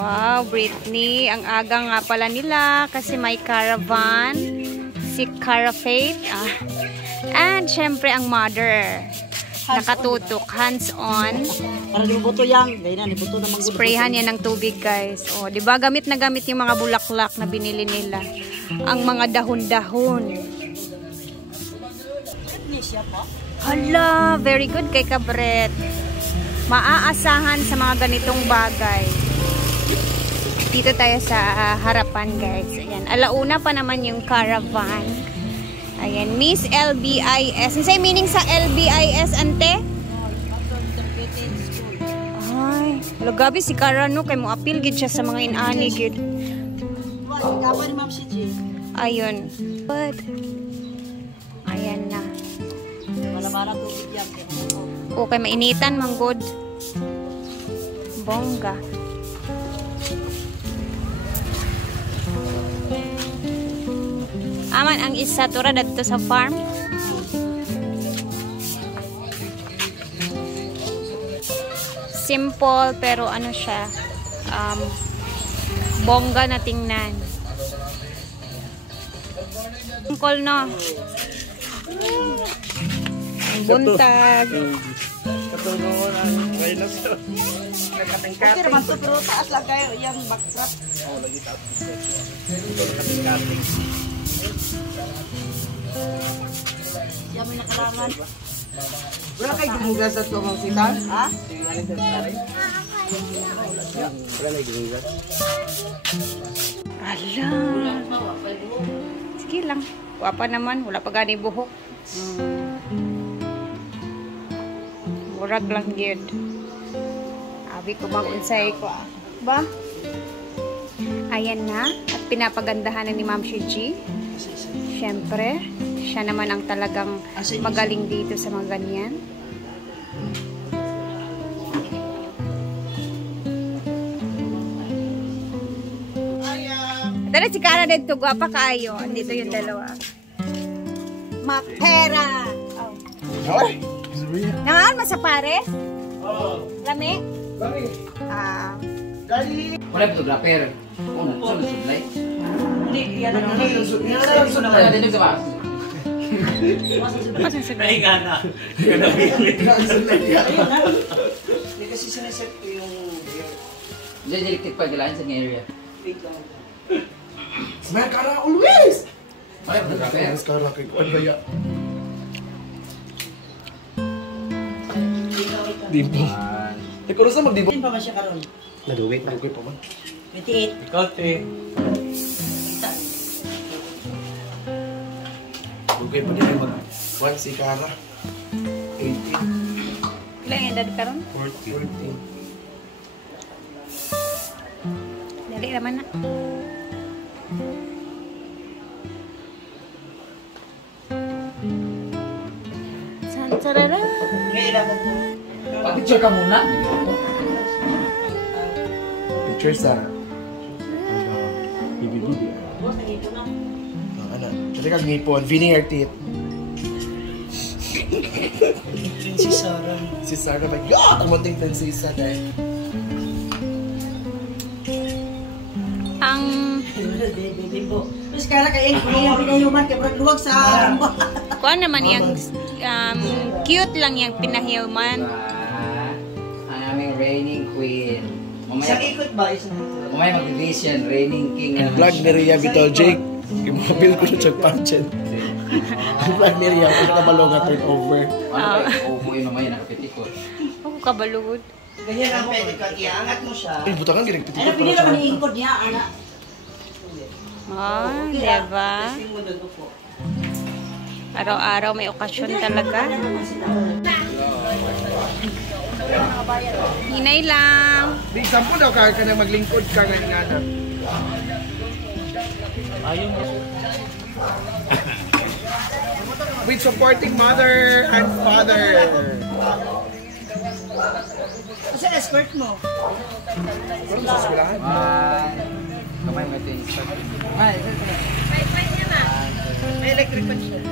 Wow, Britney. Ang aga nga pala nila kasi may caravan. Si Cara Faith. And syempre ang mother. Nakatutok. Hands-on. Para di buto yan. Ganyan, buto naman. Sprayhan yan ng tubig, guys. O, di ba gamit na gamit yung mga bulaklak na binili nila. Ang mga dahon-dahon. Hala, very good kay Kabret. Maaasahan sa mga ganitong bagay. Dito tayo sa harapan, guys. Ayan. Alauna pa naman yung caravan. Ayan. Miss LBIS. Ano sa'yo meaning sa LBIS, ante? Ay. Lagabi si Cara, no? Kay mo appeal gid siya sa mga inani, gid. Ayun. But, ayan na. Malabara tubig yan. Okay, mainitan, manggod. Bongga. Aman ang isa tura dito sa farm. Simple pero ano siya, bongga na tingnan. Tungkol, no? Ang buntag. Okay naman to, pero taas lang kayo yung backtrack. Yan may nakalaman. Wala kayo gumugas at kumang sitan? Ha? Wala kayo gumugas? Ala. Sige lang. Wapa naman. Wala pa gani buhok. Murag lang yun. Abi ko mag-unsay ko. Ba? Ayan na. At pinapagandahan na ni Ma'am Shiji. Siyempre, siya naman ang talagang magaling dito sa mga ganyan. Tara, si Cara dito. Guwapa kayo. Andito yung dalawa. Mapera! Oh. Nangaan masapares? Oo. Lami? Lami. Daddy! Wala ito grapper. Saan na sublay? Hindi, yan ang Masang sabi? Ay, gana. Hindi kasi siniset ko yung... Diyan direktik pa galaan sa area. Smell Cara always! Wala ito grapper. Mas Cara kay Kuan Baya. Dimpo. Ikaw rin sa magdimpo. Hindi pa ba siya karoon? Nag-wait na ko pa man. 28. Ikaw, te. Okay pa din mag-1 si Cara. 18. Ilan yung dad karon? 14. Dali naman na. Sansarara! Ngayon ako po. Pag-picture ka muna. Picture sa BBB. Boss, nagito na. Ano? Kasi kag ngipon, veneer teeth. Si Sarah. Si Sarah ba? Yeah! Ang munting prinsesa dahil. Ang Bimbo. Terus kaya kaya yung pinayuman kaya parang luwag sa... kuan naman yung cute lang yung pinahiyaman. Ang aming reigning queen. Isang ikot ba? Mamaya mag-vision, reigning king. Ang vlog ni Rhea Vital Jake. Imabil ko na siya pageant. Ang vlog ni Rhea, kung nakabalo nga turnover. Ano kayo? Uuwi mamaya, nakapitikot. Ako kabalugod. Ganyan ang pwede ka. Iangat mo siya. Eh, butangan ginag pitikot Ano, pili naman yung ikot niya, anak. Oh, diba? Testing mo doon po. Araw-araw may okasyon talaga. Hinay lang. Di example daw ka na maglingkod ka nga nga na. Ayun. With supporting mother and father. Kasi escort mo. Ano sa eskwelahan? Kamay mo ito yung start. May electric pan siya.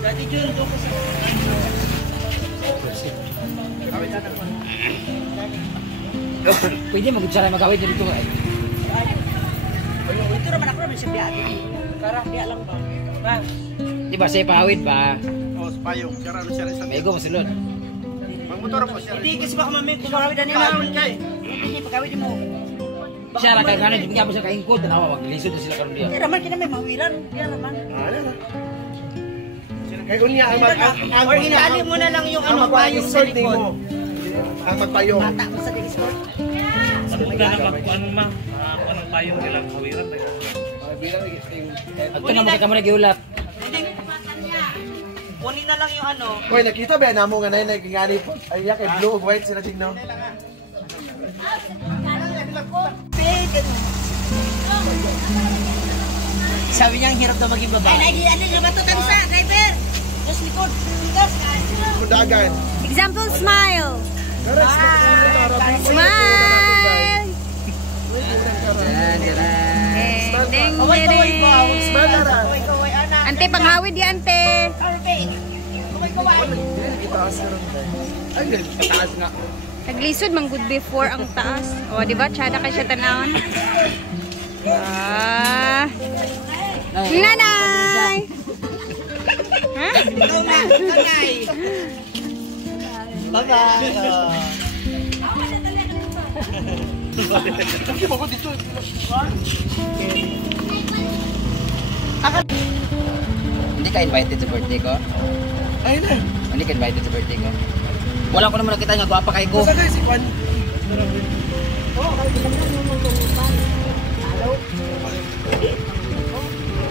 Dati Jun, doon ko sa... Pwede mag-utsara mag-awit dito ka. Ito naman ako naman siya biya. Karang biya lang ba? Ba? Di ba siya pahawid ba? Oh, payong. Kaya siya rin sa May go masulod. Magmotor po siya. Hindi kasi baka mamit kumawid na nila. Hindi pagkawid mo. Siya lang kagana, di nga po siya kaingkod. Tanawa, maglisod na sila karon diya. Kaya naman kina may mawilan. Kaya naman. Ano na? Kaya unya ang Or inaali mo na lang yung ano payong sa likod. Ang magpayong. Bata mo sa Discord. Sabog na magkuhan ma. Anong payong nilang hawiran. At ito na mo kamo nagiulat. Kunin na lang yung ano. Hoy, nakita ba na mo nga na nagingani po? Ay, yak blue of white sila tingnan. Sabi niya ang hirap daw maging babae. Ay, ano na ba ito tansa, driver? Just likod. Tigas. Kundagan. Example, smile. Smile. Yan, yan. Ding, Kaway, kaway ding. po. Kaway, kaway, anak. Ante, panghawid di ante. Kaway, kaway. Ay, tataas nga. Naglisod man good before ang taas. O, di ba? Tsada ka siya tanawon. Ah. Nanay! Ha? Ikaw na, nanay. Bye-bye. Sige mo ko dito. Hindi ka invited sa birthday ko? Ay na. Hindi ka invited sa birthday ko? Wala ko naman nakita nga, guwapa kay ko. Saan kayo si Juan?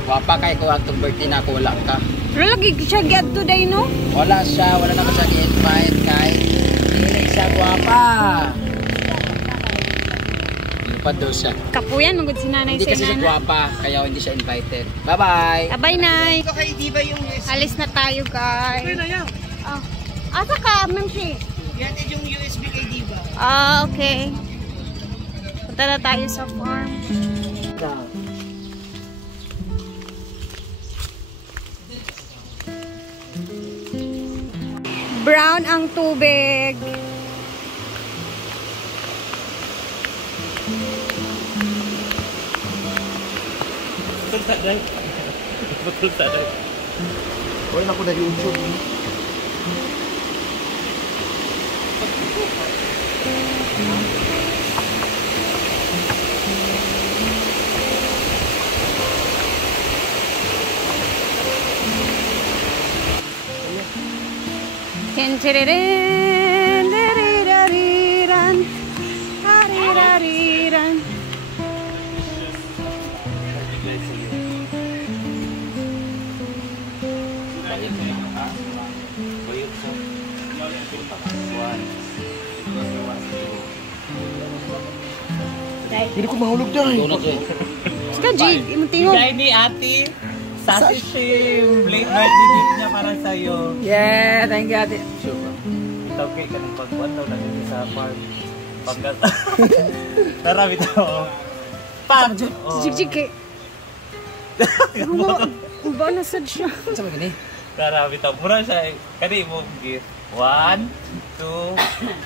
Guwapa kay ko at birthday na ako, wala ka. Pero lagi siya get today, no? Wala siya, wala naman siya i-invite kay hindi siya guwapa. Lupad daw siya. Kapuyan, magod si nanay Hindi sa kasi siya inana. guwapa, kaya hindi siya invited. Bye-bye! Abay, nay. Ito kay Diva yung USB. Alis na tayo, guys. na yan. Oh. Asa ka, Memshi? Yatid yung USB kay Diva. Ah, okay. Punta na tayo sa farm. Brown ang tubig. Betul tak Dai? Betul tak Dai? Hoy, ako na YouTube. Tintiririn, dirirariran, harirariran. Hindi ko mahulog dyan. Donut eh. Sige, Jig, imutingog. Bigay ni Ate Sassy Shim. Late birthday gift niya para sa'yo. Yeah, thank you ate. Sure ba? Ito kay ka ng pagbuwan daw lang dito sa farm. Pagkat. Tarami to. Pam! Jig, Jig, kay. Uba na sad siya. Saan ba gani? Tarami to. Mura siya. Kani mo gift. 1, 2,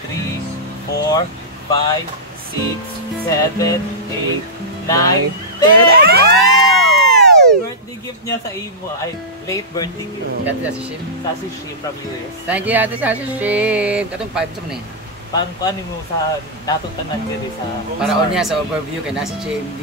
3, 4, 5, 6, 7, 8, 9, 10! Birthday gift niya sa imo. Ay, late birthday gift. Ate Sassy Shim. Sassy Shim from US. Thank you ate Sassy Shim. Katong 5 sa man eh. Pang-kuan mo sa natutunan diri sa... Para on niya sa overview kay nasa JMD.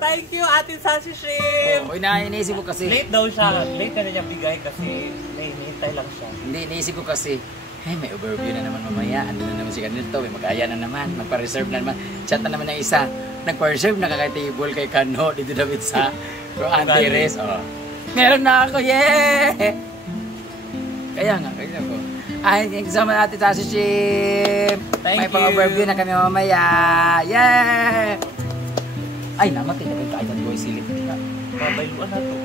Thank you, Ate Sassy Shim! Uy, iniisip ko kasi. Late daw siya. Late na niya bigay kasi nahihintay lang siya. Hindi, iniisip ko kasi. Hey, may overview na naman mamaya. Ando na naman si ganito. May mag-aya na naman. Magpa-reserve na naman. Chat na naman ng isa. Nagpa-reserve na kakay-table kay Kano. Dito David sa Antares. Oh. Meron na ako. Yeah! Kaya nga, kaya ko. Ay, thank you so much, Ate Sassy Shim. Thank May you. pang-overview na kami mamaya. Yeah! Ay, namatay na kayo kahit boy silip. Pabayluan na to.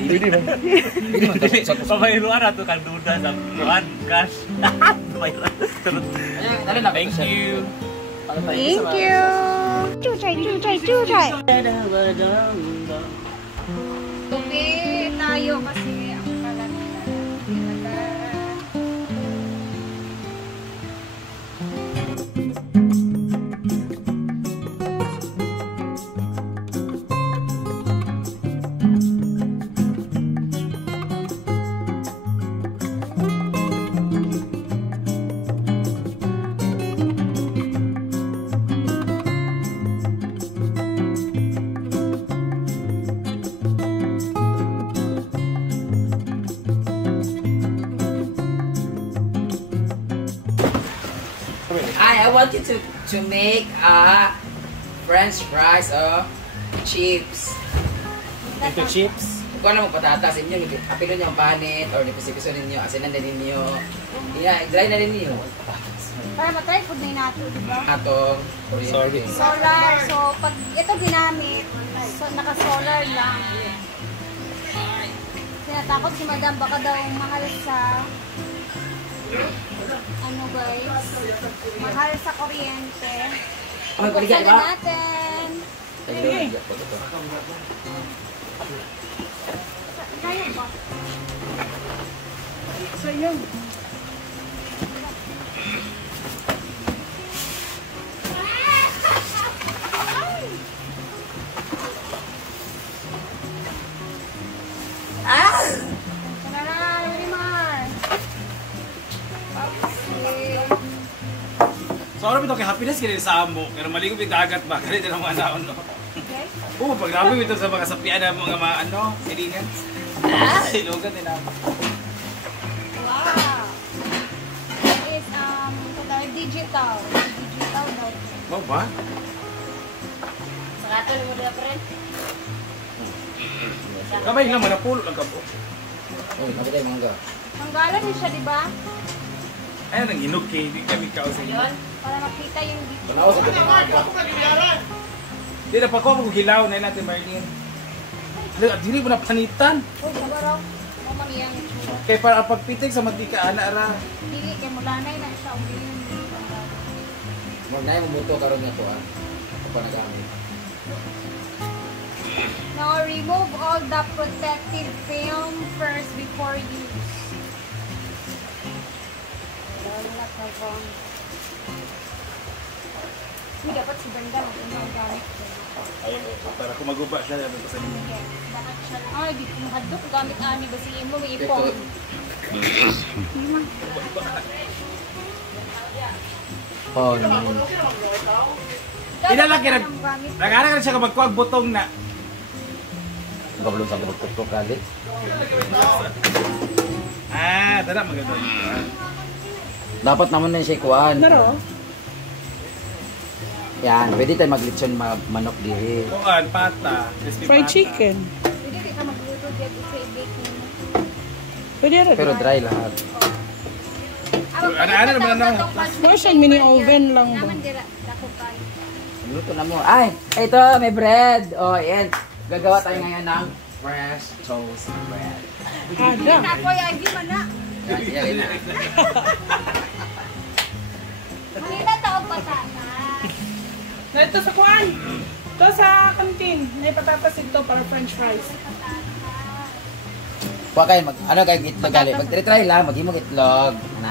Hindi man. Hindi man. Pabayluan na to kang duda sa kuan, cash. Pabayluan. Thank you. Thank you. Chuchay, chuchay, chuchay. Tupi tayo kasi ang kalan. want you to make a French fries of chips. Into chips. Kung ano mo patatas inyo, apilo niyo ang panit or nipiso-piso ninyo, asinan na ninyo. Dry na ninyo. Para matry food na natin, di ba? Atong Sorry. Solar. So, pag ito ginamit, so, naka-solar lang. Tinatakot si madam, baka daw mahal sa ano guys, mahal sa kuryente. Buksan na natin. Kaya ba? Sayang. Tara, Rimar. So ano ito kay happiness kaya sa amo? Kaya maligo yung dagat ba? Kaya din ang mga naon, no? Okay. Oo, pag namin ito sa mga sapian ng mga ano, silingan. Silugan din ako. Wow. It is, digital. Digital daw. Mau ba? Sakato mo na, friend. Kamay lang, manapulo lang ka po. Uy, kapit tayo mangga. Tanggalan niya siya, di ba? Ayun, ang inog kay, hindi kami kao sa inyo. Yun. Para makita yung dito. Panawa sa kapit. Hindi na pa ko, mag-hilaw na natin, Marlene. At hindi mo na panitan. Uy, sabaraw. Mama niya ang itsura. Kaya para ang pagpitig sa mantika, ana-ara. Dili, kay mulanay na siya. Huwag na yung muto karon nga to ah. Ito pa nagamit. Now, remove all the protective film first before use. Wala ka bang. Hindi dapat si Banda ang gamit ko. Ayun, para kung maguba siya, ano sa inyo. Okay, dapat siya. Ay, di ko mahadok gamit ani ba si Imo may ipon. Oh, no. Ilalaki na, nag-aaral ka siya kapag kuwag butong na. Gablong sa pagtutok kali. Tara, maganda. Dapat naman na siya kuhaan. Naro? Yan, pwede tayo maglitsyon manok diri. Kuan, pata, crispy Fried pata. chicken. Pwede di ka magluto diyan i-bake mo. Pwede rin. Pero dry lahat. Ano naman ano? Version mini oven lang ba? Naman dira dako kay. Luto na mo. Ay, ito, may bread. Oh, yan. Gagawa tayo ngayon ng fresh toast bread. Ada. Ako ay di man na. Yan, yan, yan. Manila taog patata. Na ito sa kuan. Ito sa kantin. May patatas ito para french fries. Kuha kayo, ano kayo itlog gali. Pag-try lang, maghimog itlog. Ano?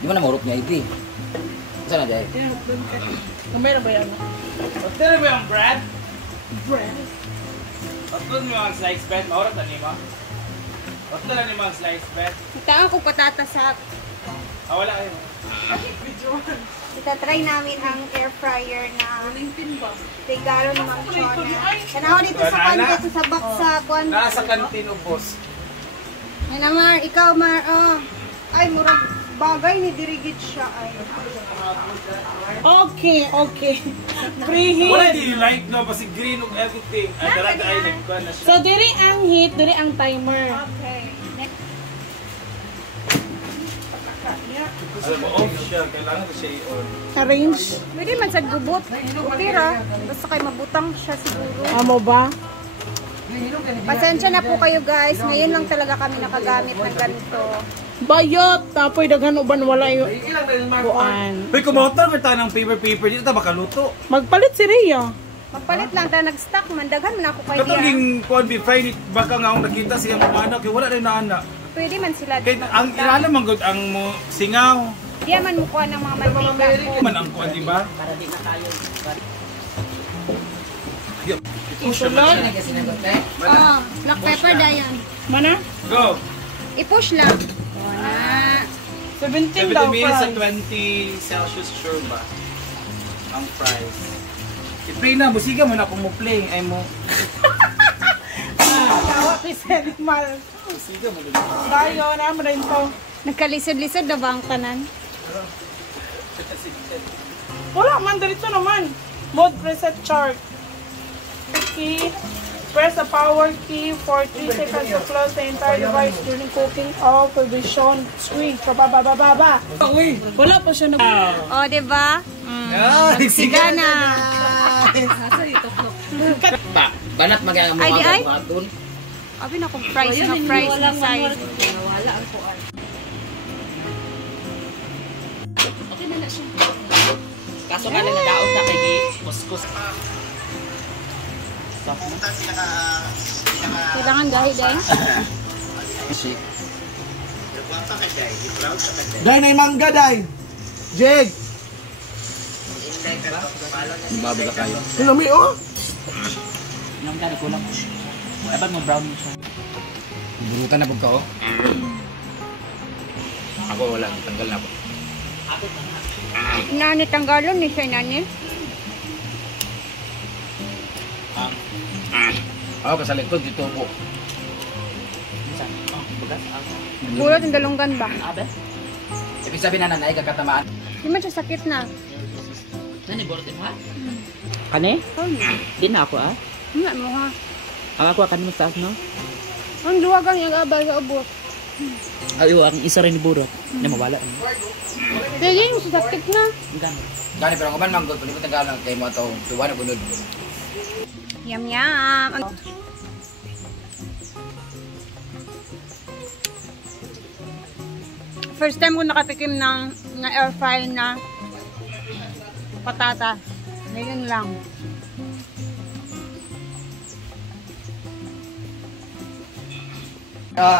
Di mo na mahurap niya iti. Saan na dyan? Yan, doon ka. Kumera ba yan? Pagtira mo yung bread? Bread. Pagtira mo yung sliced bread, maurap na niyo mo? Pagtira mo yung sliced bread? Itaon ko patatas sa Wala kayo. Itatry namin ang air fryer na regalo ni Ma'am Chona. Tanaw dito sa kwan, dito sa box sa kwan. Nasa kantin ubos. Yan na Mar, ikaw Mar, oh. Ay, murag bagay ni dirigid siya ay. Okay, okay. Wala Preheat. di like no, kasi green of everything. Daraga ay nagkuhan na siya. So, diri ang heat, diri ang timer. Okay. Next. Alam mo, off siya. Kailangan ko siya i-on. Arrange. Pwede man sa gubot. Tira. Basta kay mabutang siya siguro. Amo ba? Pasensya na po kayo guys. Ngayon lang talaga kami nakagamit ng ganito. Bayot. Tapoy daghan uban wala yung kuan. Uy, kumotor ka tayo ng paper. Dito tayo makaluto. Magpalit si Rhea. Magpalit lang tayo nag-stock man. Daghan man ako kay Katong Dia. yung kuhan befriend, baka nga akong nakita siya mga anak. Kaya wala rin na anak. Pwede man sila. Kaya ang ilalim ang good ang mo singaw. Diya man mukha ng mga mantika ko. Man ang kuhan, di ba? Usulod. Oh, black pepper dayan. Mana? Go! I-push lang. Wala. 17 70 daw minutes at fries. 20 Celsius sure ba? Ang fries. I-play na, busiga mo na kung mo play. Ay mo. Tawa kay Serimal. Busiga mo din. Tayo na mo rin to. Nagkalisod-lisod na ba ang tanan? Wala man, dito naman. Mode preset chart. Key. Press the power key for 3 seconds to close the entire device during cooking or provision. Swing. Pababa. Uy, wala pa siya na. O, diba? Siga na. Banat mag-ang Ay, di ay. mga tun. Abi na kung price na price na size. Kaso ka na nadaot na kay kuskus. Kailangan dahil. Shake. Day na mangga, day. Jeg. Babala kayo. Lami, oh. Nang dali ko lang. Dapat mo brown siya. Burutan na po ka, oh. Ako wala, tanggal na po. Nani tanggalon ni siya nani. Ako kasalit ko dito po. Bulot yung dalunggan ba? Ibig sabihin na nanay, kagatamaan. Di man siya sakit na. Nani borte mo ha? Kani? Oh, Di na ako ah. Nga mo ha. Ang ako akan mo sa no? Ang duwagang yung abay sa ubos. Ayo ang isa rin ni burot. Na mawala. Sige, yung sakit na. Gani, pero kuman manggol, pwede mo tanggalan kayo mo ito. Tuwa na bunod. Yum yum. First time ko nakatikim ng air fry na patata. Ngayon lang.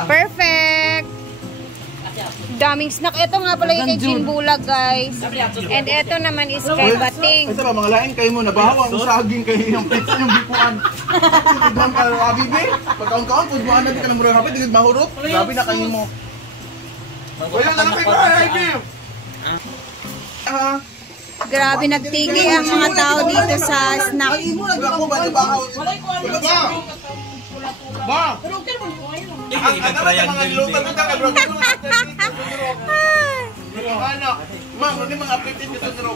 Perfect! Daming snack. Ito nga pala yung kay Jean Bulag, guys. And ito naman is kay Bating. Ito ba, mga lain kayo mo, nabahaw ang saging kayo yung pizza yung bikuan. Tignan ka, Abibi. Pagkaon-kaon, pagbuhan natin ka ng murang hapit, tignan mahurot. Grabe na kayo mo. Wala na lang kayo ba, Abibi? Grabe, nagtigi ang mga tao dito sa snack. Ay, mo, nagbaho ba, nabahaw? Wala ba? Ba? Ang mga lupa ko tayo, bro. Ano? Ma'am, ano yung mga application dito, bro?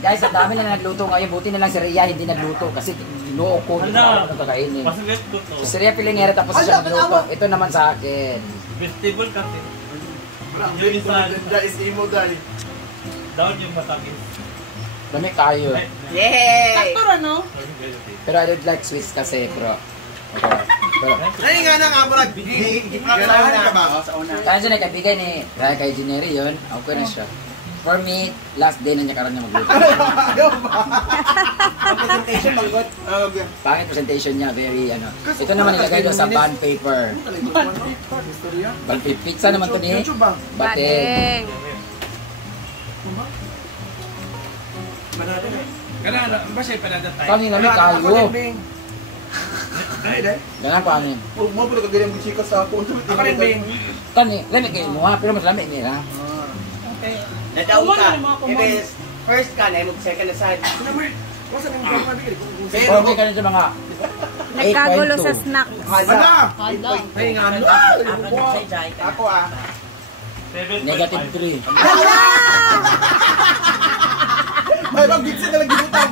Guys, ang dami na nagluto ngayon. Buti na lang si Rhea hindi nagluto kasi tinuo ko. Hindi ako kakainin. Pasaglit ko to. Si Rhea pilingera tapos siya nagluto. Ito naman sa akin. Vegetable kasi. Yun is that is emo, daddy. Down yung matangis. Dami kayo. Sakto ra no? Pero I don't like sweets kasi, bro. Okay. Pero, Ay nga na nga, bro. Ganahan ka ba? kaya siya nagkabigay ni Rhea kay Jineri yun. Okay na siya. For me, last day na niya karoon niya magluto. Presentation, manggot. Pangit presentation niya, very ano. Ito naman nilagay doon sa bond paper. Bond paper. Pizza naman to ni YouTube ba? Bating. Ganun, ba siya panadat tayo? Kami namin kayo. Ganang pa amin. Huwag mo, pero kagaling ng chika sa ako. Ako rin, Bing. Kani, lamig kayo mo ha, pero mas lamig nila. Nadaw ka. Ibes, first ka na, second na side. Pero okay ka rin sa mga Nagkagulo sa snack. Hala! Ay nga, ano? Ako ah. negative 3. May mag-gitsin na lang ginutan.